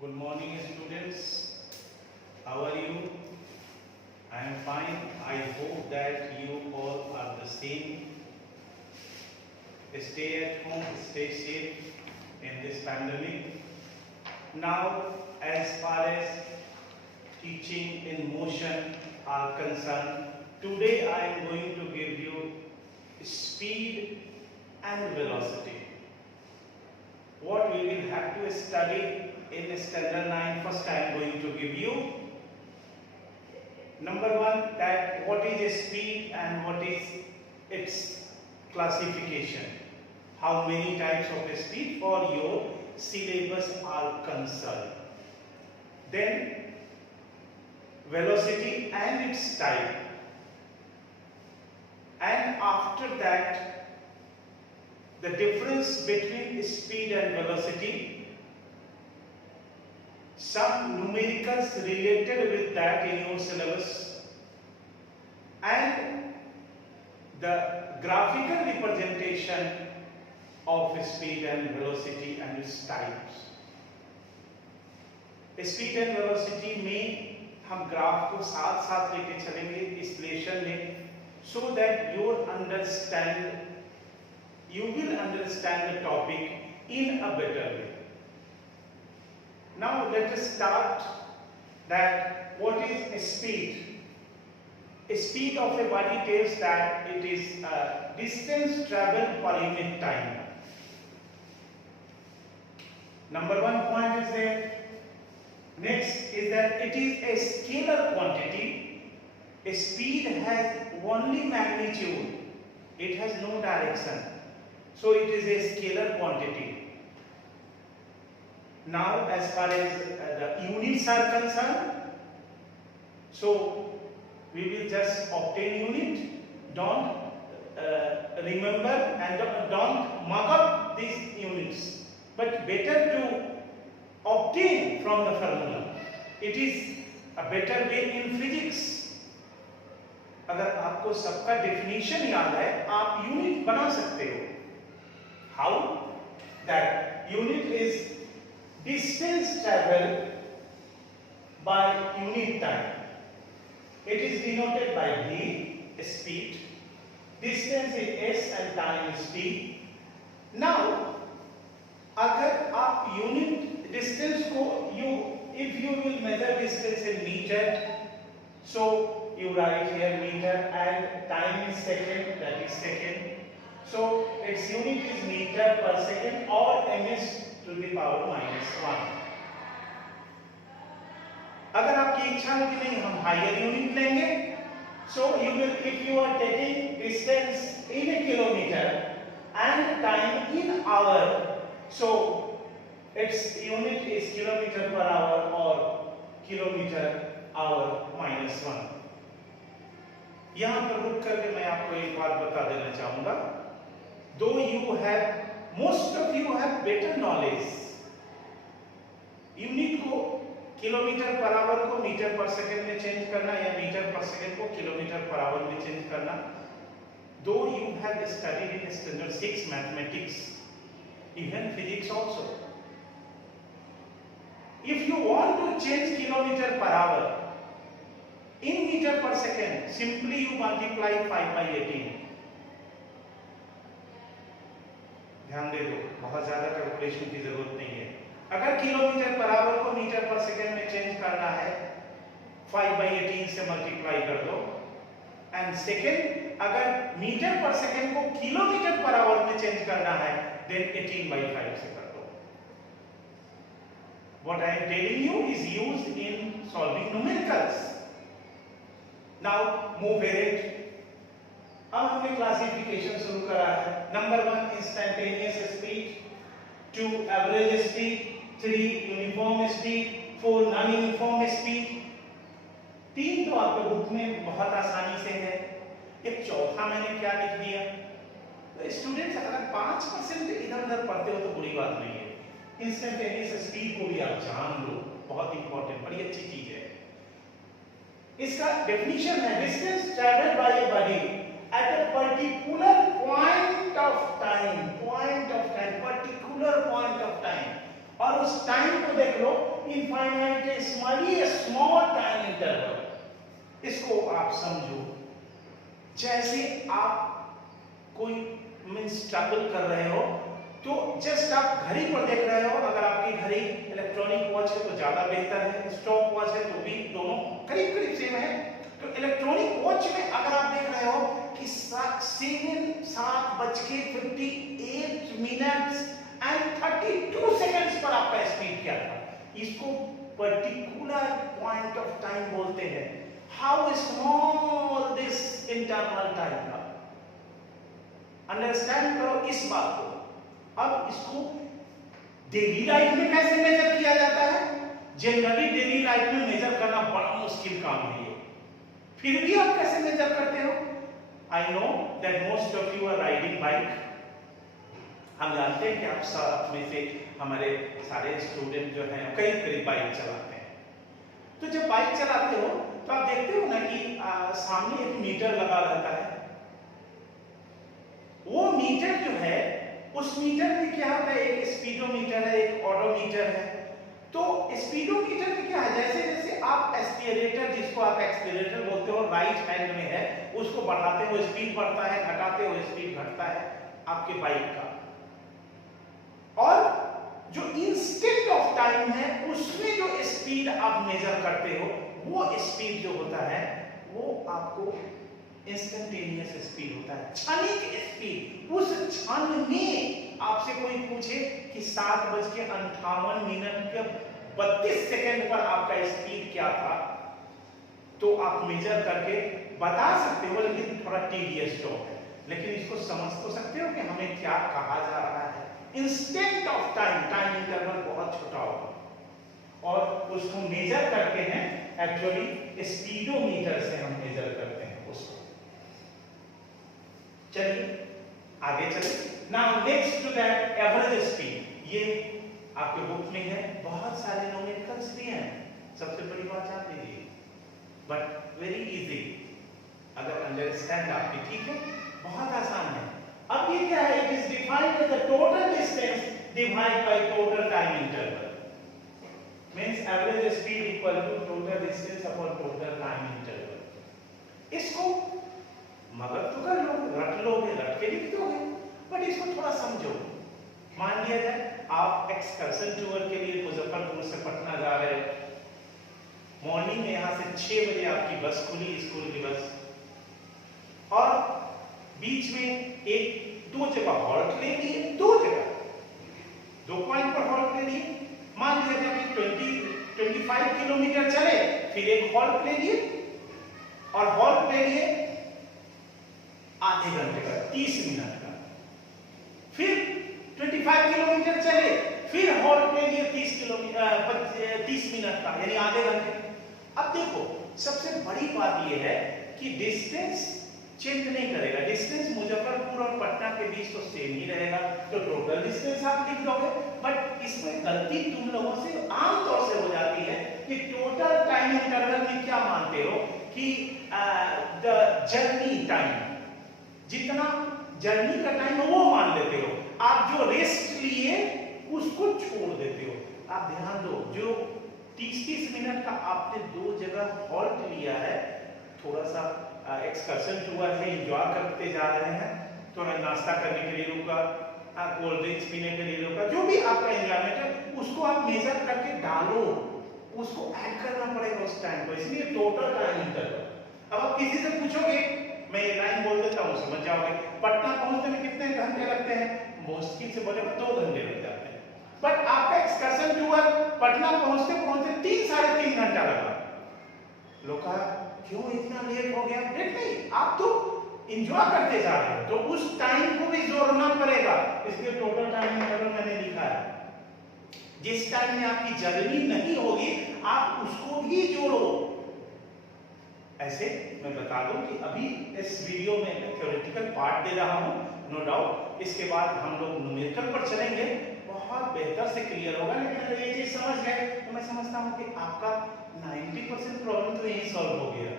Good morning, students. How are you? I am fine. I hope that you all are the same. Stay at home, stay safe in this pandemic. Now, as far as teaching in motion are concerned, today I am going to give you speed and velocity. What we will have to study in standard 9, first I am going to give you number 1, that what is a speed and what is its classification. How many types of speed for your syllabus are concerned. Then velocity and its type. And after that, the difference between speed and velocity, some numericals related with that in your syllabus, and the graphical representation of speed and velocity and its types. Speed and velocity में हम graph को साथ साथ लेके चलेंगे इस lesson में, so that you will understand the topic in a better way. Now let us start that what is a speed. A speed of a body tells that it is a distance traveled per unit time. Number 1 point is there. Next is that it is a scalar quantity. A speed has only magnitude. It has no direction. So it is a scalar quantity. Now as far as the units are concerned, so we will just obtain unit. Don't remember and don't mark up these units. But better to obtain from the formula. It is a better way in physics. अगर आपको सबका definition याद है, आप unit बना सकते हो. How? That unit is distance traveled by unit time. It is denoted by v, speed. Distance is s and time is t. Now, अगर आप यूनिट डिस्टेंस को if you will measure distance in meter, so you write here meter and time is second, that is second. So its unit is meter per second or ms to the power minus 1. अगर आपकी इच्छा हो कि नहीं हम higher unit लेंगे, so you will, if you are taking distance in a kilometer and time in hour, so its unit is kilometer per hour or kilometer hour minus 1. यहाँ पर रुक करके मैं आपको एक बात बता देना चाहूँगा. Though you have, most of you have better knowledge. Unit को किलोमीटर पर आवर को मीटर पर सेकंड में चेंज करना या मीटर पर सेकंड को किलोमीटर पर आवर में चेंज करना. Though you have studied in standard 6 mathematics, even physics also. If you want to change kilometer per hour in meter per second, simply you multiply 5 by 18. ध्यान दे दो, बहुत ज्यादा calculation की जरूरत नहीं है. अगर किलोमीटर पर आवर को मीटर पर सेकंड में चेंज करना है, 5 by 18 से मल्टीप्लाई कर दो. एंड सेकंड, अगर मीटर पर सेकंड को किलोमीटर पर आवर में चेंज करना है, then 18 by 5 से कर दो. What I am telling you is used in solving numericals. Now move ahead. अब हमने क्लासिफिकेशन शुरू करा है. Number 1 instantaneous speed, 2 average speed, 3 uniform speed, 4 non uniform speed. 3 तो आपके बुक में बहुत आसानी से है. एक चौथा मैंने क्या लिख दिया. तो स्टूडेंट्स अगर 5% इधर उधर पढ़ते हो तो बुरी बात नहीं है. इंस्टेंटेनियस स्पीड को भी आप जान लो, बहुत इंपॉर्टेंट, बड़ी अच्छी चीज है. इसका डेफिनेशन है distance travelled bye a body at a particular point of time, particular point of time, और उस टाइम को देख लो इनफाइनाइटेसिमली स्मॉल टाइम इंटरवल। इसको आप समझो जैसे आप कोई स्ट्रगल कर रहे हो, तो जस्ट आप घड़ी पर देख रहे हो, अगर आपकी घड़ी इलेक्ट्रॉनिक वॉच है तो ज्यादा बेहतर है, स्टॉप वॉच है तो भी दोनों करीब करीब सेम है। तो इलेक्ट्रॉनिक वॉच में अगर आप देख रहे हो कि 7:58 पर आपका स्पीड क्या था, इसको पर्टिकुलर पॉइंट ऑफ टाइम बोलते हैं। How small this interval time था, अंडरस्टैंड करो इस बात को। अब इसको डेली लाइफ में कैसे मेजर किया जाता है? जनरली डेली लाइफ में मेजर करना बड़ा मुश्किल काम है ये, फिर भी आप कैसे मेजर करते हो? I know that most of you are riding bike. हम जानते हैं कि आप सब में से हमारे सारे स्टूडेंट जो हैं करीब करीब बाइक चलाते हैं। तो जब बाइक चलाते हो तो आप देखते हो ना कि सामने एक मीटर लगा रहता है। वो मीटर जो है, उस मीटर में क्या होता है, एक स्पीडोमीटर है, एक ऑडोमीटर है। तो स्पीडोमीटर में क्या है, जैसे जैसे आप एक्सीलरेटर, जिसको आप एक्सीलरेटर बोलते हो, राइट हैंड में है, उसको बढ़ाते हो स्पीड बढ़ता है, घटाते हो स्पीड घटता है आपके बाइक का। और जो इंस्टेंट ऑफ टाइम है, उसमें जो स्पीड आप मेजर करते हो, वो स्पीड जो होता है वो आपको इंस्टेंटेनियस स्पीड होता है, क्षणिक स्पीड। उस क्षण में आपसे कोई पूछे कि 7:58 के 32 सेकंड पर आपका स्पीड क्या था, तो आप मेजर करके बता सकते हो, लेकिन थोड़ा टीडियस जॉब है। लेकिन इसको समझ तो सकते हो कि हमें क्या कहा जा रहा है। Instant of time, time interval बहुत छोटा होगा और उसको मेजर करते हैं एक्चुअली स्पीडोमीटर से हम मेजर करते हैं उसको। चलिए आगे चले। Now next to that average speed. ये आपके बुक में है, बहुत सारे न्यूमेरिकल्स भी हैं, सबसे बड़ी बात जान लीजिए, बट वेरी इजी अगर अंडरस्टैंड आपकी, ठीक है, बहुत आसान है। अब ये क्या है, it is defined as the total distance divide by total time interval, means average speed equal to total distance upon total time interval. इसको मगर तो कर लो, रट लोगे, रट के लिख दोगे, बट इसको थोड़ा समझो। मान लिया जाए आप एक्सकर्शन टूर के लिए मुजफ्फरपुर से पटना जा रहे हो। मॉर्निंग में यहाँ से 6 बजे आपकी बस खुली, स्कूल की बस, और बीच में एक दो जगह हॉल्ट ले लिए, दो पॉइंट पर हॉल्ट ले लिए। मान लिया जाए कि 25 किलोमीटर चले, फिर एक हॉल्ट ले लिए, और हॉल्ट ले लिए आधे घंटे का, 30 मिनट का। फिर 25 किलोमीटर चले, फिर हॉल्ट ले लिए 30 मिनट का, यानी आधे घंटे। अब देखो सबसे बड़ी बात यह है कि डिस्टेंस चेंज नहीं करेगा, डिस्टेंस मुजफ्फरपुर और पटना के बीच तो सेम ही रहेगा, तो टोटल डिस्टेंस आप लिख दोगे। बट इसमें गलती तुम लोगों से आमतौर से हो जाती है कि टोटल टाइम इंटरवल में क्या मानते हो कि द जर्नी टाइम, जितना जर्नी का टाइम है वो मान लेते हो, आप जो रेस्ट लिए उसको छोड़ देते हो। आप ध्यान दो, जो 30-30 मिनट का आपने 2 जगह हॉल्ट लिया है, थोड़ा सा एक्सकर्शन टूर है, एंजॉय करते जा रहे हैं, थोड़ा नाश्ता करने के लिए रुका, कोल्ड ड्रिंक्स पीने के लिए रुका, जो भी आपका एंजॉयमेंट है उसको आप मेजर करके डालो, उसको ऐड करना पड़ेगा उस टाइम को, इसलिए टोटल टाइम इंटरवल। अब आप किसी से पूछोगे, मैं ये लाइन बोल देता हूँ, समझ जाओगे, पटना पहुंचने में कितने घंटे लगते हैं, मुश्किल से बोले 2 घंटे लग जाते हैं। बट आपका एक्सकर्शन टूर पटना पहुंचते पहुंचते 3-3.5 घंटा लगा। लोग कहा क्यों इतना लेट हो गया? लेट नहीं, आप तो एंजॉय करते जा रहे हो, तो उस टाइम को भी जोड़ना पड़ेगा, इसलिए टोटल टाइम इंटरवल मैंने लिखा है। जिस टाइम में आपकी जर्नी नहीं होगी आप उसको भी जोड़ो। ऐसे मैं बता दूं कि अभी इस वीडियो में मैं थ्योरेटिकल पार्ट दे रहा हूं, नो डाउट इसके बाद हम लोग न्यूमेरिकल पर चलेंगे, बहुत बेहतर से क्लियर होगा। लेकिन अगर ये चीज समझ गए तो मैं समझता हूं कि आपका 90% प्रॉब्लम तो यही सॉल्व हो गया।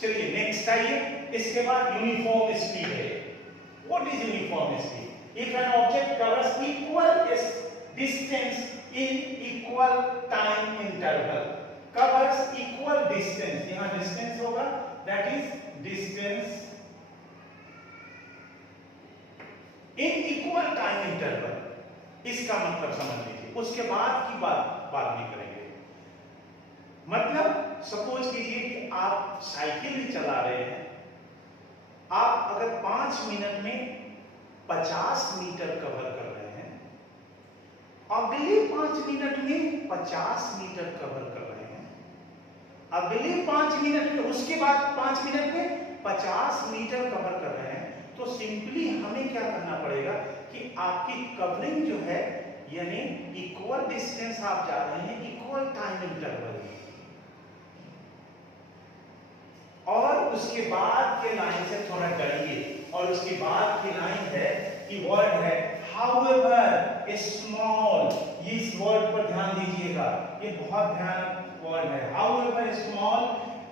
चलिए नेक्स्ट आइए, इसके बाद यूनिफॉर्म स्पीड है। What is uniform speed? If an object covers equal distance in equal equal time interval covers equal distance, यहां डिस्टेंस होगा, that is distance in equal time interval. इसका मतलब समझ लीजिए, उसके बाद की बात नहीं करेंगे। मतलब सपोज कीजिए कि आप साइकिल ही चला रहे हैं, आप अगर 5 मिनट में 50 मीटर कवर कर रहे हैं, अगले 5 मिनट में 50 मीटर कवर कर रहे हैं, अगले 5 मिनट में, उसके बाद 5 मिनट में 50 मीटर कवर कर रहे हैं, तो सिंपली हमें क्या करना पड़ेगा कि आपकी कवरिंग जो है, यानी इक्वल डिस्टेंस आप जा रहे हैं इक्वल टाइम इंटरवल, और उसके बाद के लाइन से थोड़ा डरिए, और उसके बाद की लाइन है कि वर्ड है however small, ये इस वर्ड पर ध्यान दीजिएगा, ये बहुत भयानक वर्ड है, however small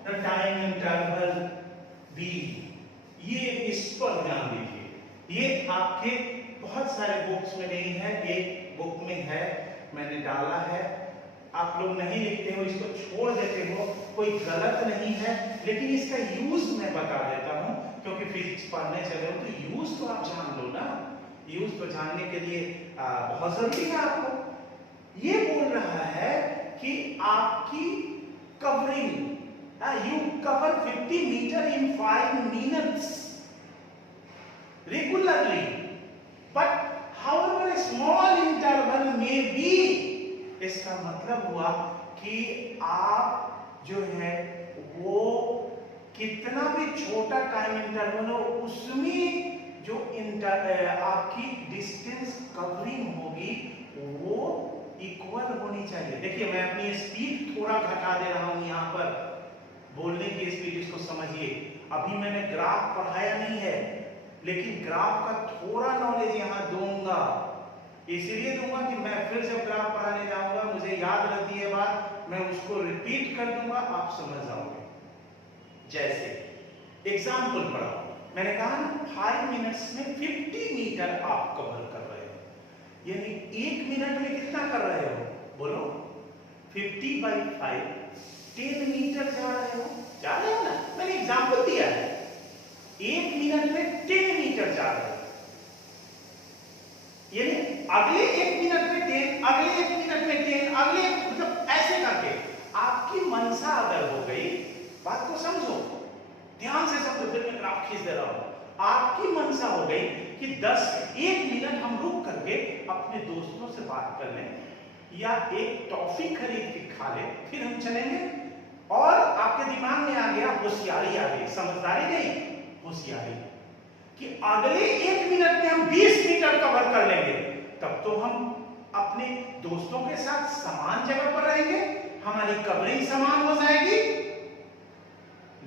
the time interval be, ये इस पर ध्यान दीजिए। ये आपके बहुत सारे बुक्स में नहीं है, एक बुक में है, मैंने डाला है, आप लोग नहीं लिखते हो, इसको छोड़ देते हो, कोई गलत नहीं है, लेकिन इसका यूज मैं बता देता हूं, क्योंकि फिजिक्स पढ़ने चले हो तो यूज तो आप जान लो ना, यूज तो जानने के लिए बहुत जरूरी है आपको। ये बोल रहा है कि आपकी covering, you cover 50 meter in 5 minutes regularly, but however small interval may be, इसका मतलब हुआ कि आप जो है वो कितना भी छोटा टाइम इंटरवल हो, उसमें जो आपकी डिस्टेंस कवरिंग होगी वो इक्वल होनी चाहिए। देखिए मैं अपनी स्पीड थोड़ा घटा दे रहा हूं यहां पर, बोलने की स्पीड, इसको समझिए। अभी मैंने ग्राफ पढ़ाया नहीं है, लेकिन ग्राफ का थोड़ा नॉलेज यहां दूंगा, इसलिए दूंगा कि मैं फिर जब ग्राफ पढ़ाने जाऊंगा, मुझे याद रहती है बात, मैं उसको रिपीट कर दूंगा, आप समझ जाओगे। जैसे एग्जाम्पल पढ़ाओ, मैंने कहा 5 मिनट्स में 50 मीटर आप कवर कर रहे हो, यानी 1 मिनट में कितना कर रहे हो, बोलो 50/5, 10 मीटर जा रहे हो ना, मैंने एग्जाम्पल दिया है, 1 मिनट में 10 मीटर जा रहे हो, यानी अगले 1 मिनट में 10, अगले 1 मिनट में 10, अगले, मतलब ऐसे करके आपकी मनसा अगर हो गई, बात को समझो, ध्यान से समझो, फिर मैं ग्राफ खींच दे रहा हूं, आपकी मनसा हो गई कि 1 मिनट हम रुक करके अपने दोस्तों से बात कर लें, या एक टॉफी खरीद के खा ले, फिर हम चलेंगे, और आपके दिमाग में आ गया, होशियारी आ गई, समझदारी नहीं, होशियारी, कि अगले 1 मिनट में हम 20 मीटर कवर कर लेंगे, तब तो हम अपने दोस्तों के साथ समान जगह पर रहेंगे, हमारी कवरिंग समान हो जाएगी।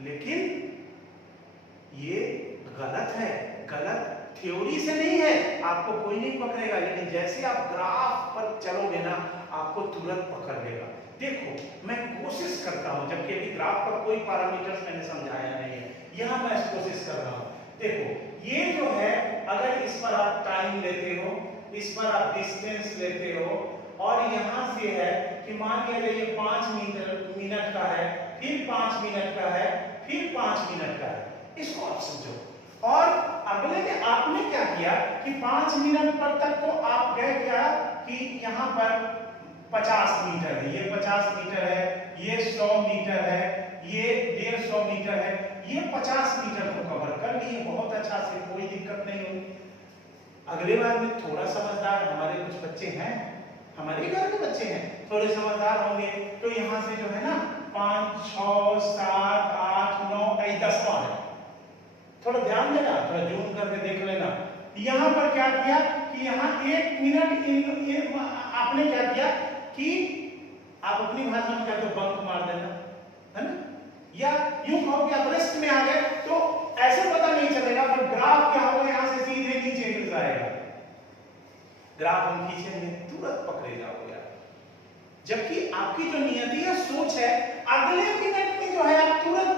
लेकिन ये गलत है, गलत थ्योरी से नहीं है, आपको कोई नहीं पकड़ेगा, लेकिन जैसे आप ग्राफ पर चलोगे ना, आपको तुरंत पकड़ लेगा। देखो मैं कोशिश करता हूं, जबकि अभी ग्राफ पर कोई पैरामीटर्स मैंने समझाया नहीं है, यहां मैं कोशिश कर रहा हूं। देखो ये जो है, अगर इस पर आप टाइम लेते हो, इस पर आप डिस्टेंस लेते हो, और यहां से है कि मान लिया ये 5 मिनट का है, फिर 5 मिनट का है, फिर 5 मिनट का है, इसको आप समझो। और अगले में आपने क्या किया कि 5 मिनट पर तक तो आप गए क्या कि यहां पर 50 मीटर है, ये 50 मीटर है, ये 100 मीटर है, ये 150 मीटर है, ये 50 मीटर को कवर कर लिए, बहुत अच्छा से, कोई दिक्कत नहीं हुई। अगले बार में थोड़ा समझदार, हमारे कुछ बच्चे हैं, हमारे घर के बच्चे हैं, थोड़े समझदार होंगे, तो यहां से जो है ना 5, 6, 7, 8, 9, 10 है, थोड़ा ध्यान देना, थोड़ा जूम करके देख लेना। यहां पर क्या किया कि यहां 1 मिनट आपने क्या किया कि आप अपनी भाषा में कहते हो बंक मार देना, है ना, या यूं कहो कि आप रेस्ट में आ गए, तो ऐसे पता नहीं चलेगा, पर ग्राफ क्या होगा, यहां से सीधे नीचे गिर जाएगा, ग्राफ हम खींचेंगे तुरंत पकड़े जाओगे आप। जबकि आपकी जो नियति है, सोच है, अगले मिनट में जो है आप तुरंत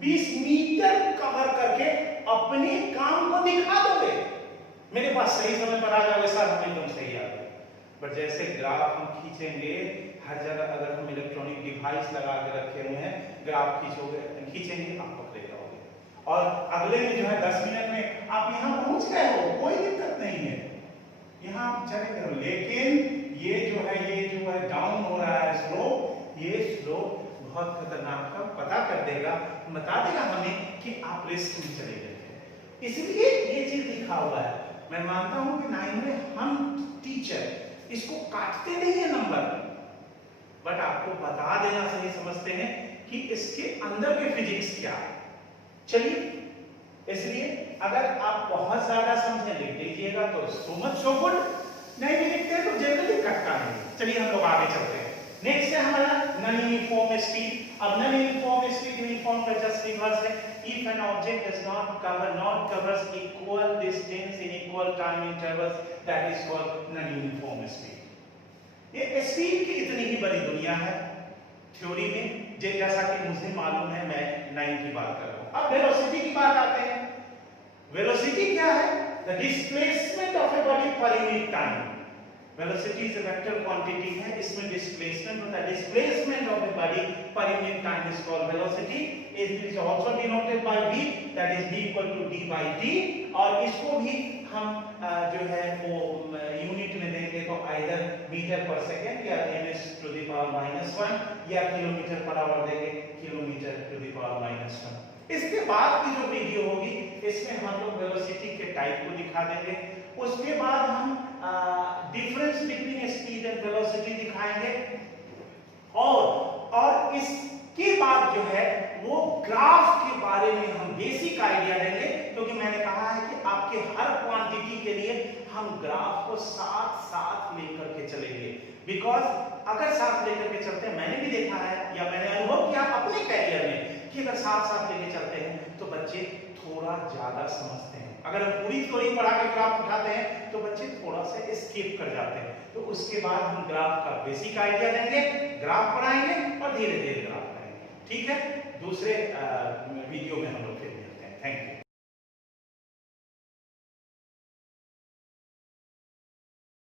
20 मीटर कवर करके अपने काम को दिखा दोगे, मेरे पास सही समय पर आ जाओगे, सर हमें एकदम सही आ गया, बट जैसे ग्राफ हम खींचेंगे, हर जगह अगर हम इलेक्ट्रॉनिक डिवाइस लगा के रखे हुए हैं, ग्राफ खींचेंगे आप पकड़े जाओगे, और अगले में जो है 10 मिनट में आप यहाँ पहुंच गए हो, कोई दिक्कत नहीं है, यहाँ आप चले गए हो। लेकिन ये जो है डाउन हो रहा है स्लोप, ये स्लोप बहुत खतरनाक है, पता कर देगा, बता देगा हमें कि आप रिस्क में चले गए थे, इसलिए ये चीज लिखा हुआ है। मैं मानता हूं कि 9 में हम टीचर इसको काटते नहीं है नंबर, बट आपको बता देना सही समझते हैं कि इसके अंदर के फिजिक्स क्या है। चलिए, इसलिए अगर आप बहुत ज्यादा समझे लिख लीजिएगा तो सो मच सो गुड, नहीं भी लिखते तो जनरली कटका नहीं। चलिए हम लोग आगे चलते हैं। नेक्स्ट है हमारा नॉन यूनिफॉर्म स्पीड। अब नॉन यूनिफॉर्म स्पीड यूनिफॉर्म का जस्ट रिवर्स है। If an object does not covers equal distance in equal time intervals, that is called non uniform speed. ये स्पीड की इतनी ही बड़ी दुनिया है थ्योरी में, जैसा कि मुझे मालूम है, मैं 9 की बात कर रहा हूं। अब वेलोसिटी की बात आते हैं। वेलोसिटी क्या है? The displacement of a body per unit time. Velocity is a vector quantity है, इसमें डिस्प्लेसमेंट होता है। Displacement of a body per unit time is called velocity. It is also denoted by v, that is v equal to d by t। और इसको भी हम जो है वो यूनिट में देंगे तो आइदर मीटर पर सेकंड या ms टू द पावर -1 या किलोमीटर पर आवर देंगे, किलोमीटर टू द पावर -1। इसके बाद की जो वीडियो होगी इसमें हम लोग वेलोसिटी के टाइप को दिखा देंगे। उसके बाद हम difference between speed and velocity दिखाएंगे, और इसके बाद जो है वो ग्राफ के बारे में हम बेसिक आइडिया देंगे, क्योंकि मैंने कहा है कि आपके हर क्वांटिटी के लिए हम ग्राफ को साथ साथ लेकर के चलेंगे। बिकॉज अगर साथ लेकर के चलते हैं, मैंने भी देखा है या मैंने अनुभव किया अपने कैरियर में कि अगर साथ साथ लेके चलते हैं तो बच्चे थोड़ा ज्यादा समझते हैं। अगर हम पूरी थ्योरी पढ़ा के ग्राफ उठाते हैं तो बच्चे थोड़ा सा स्किप कर जाते हैं। तो उसके बाद हम ग्राफ का बेसिक आइडिया देंगे, ग्राफ पढ़ाएंगे और धीरे धीरे ग्राफ करेंगे। ठीक है, दूसरे वीडियो में हम लोग फिर मिलते हैं। Thank you.